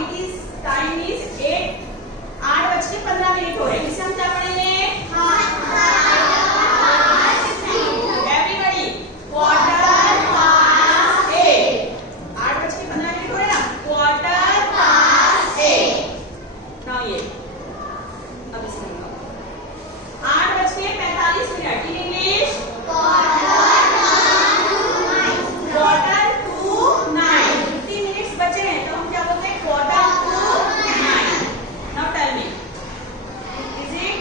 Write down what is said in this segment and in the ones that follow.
It is time is 8:15 हो रहे हैं। इसे हम क्या पढ़ेंगे? Everybody quarter past 8। 8:15 हो रहे हैं ना, क्वार्टर पास्ट 8। नाउ ये अब इसमें 8:45 in English quarter to 9। 15 minutes बचे हैं तो हम क्या बोलते हैं? Quarter to 9। Now tell me, is it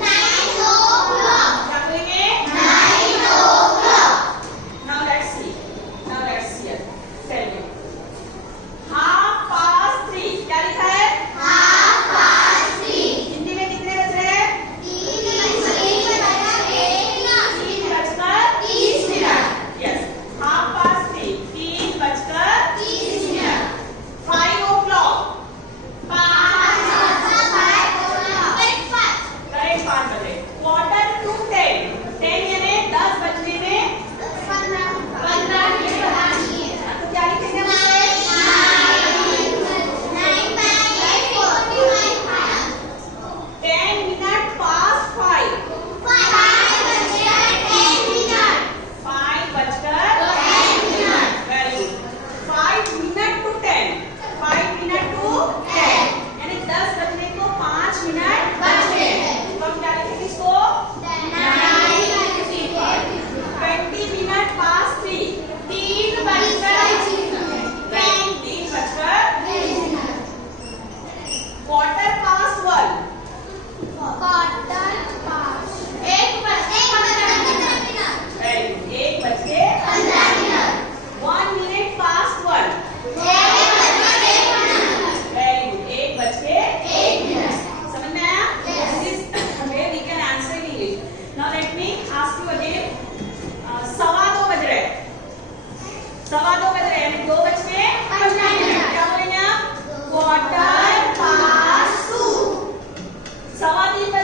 9 o'clock? क्या बोलेंगे? 9 o'clock. Now let's see. Tell me. 3:30. क्या लिखा है? 3:30. हिंदी में कितने बज रहे हैं? 3:30. 3:30 मिनट। Yes. 3:30. 3:30. 5 o'clock. करेक्ट 5 बजे। Quarter to 10. 10 यानी 10 बजने में 15 मिनट बतानी है। तो क्या लिखेंगे हम? 10 minutes past 5. 5 बजकर 10 minute. Very good. 5 minutes to 10. 5 minutes to 10 यानी 10 बजने को 5 मिनट बचे हैं। तो हम क्या लिखेंगे इसको? 20 minutes past 3. 3 बजकर 3 क्वार्टर पास्ट 1. 1 बजे 15 minute. 1 minute past 1. Very good. 1 बजे 1 मिनट। समझ में आया? This is where we can answer in English. Now let me ask you again. 2:15 बज रहे हैं। 2:15 बज रहे हैं यानी 2 बज के 15 मिनट। क्या बोलेंगे आप? Quarter past 2. 2:15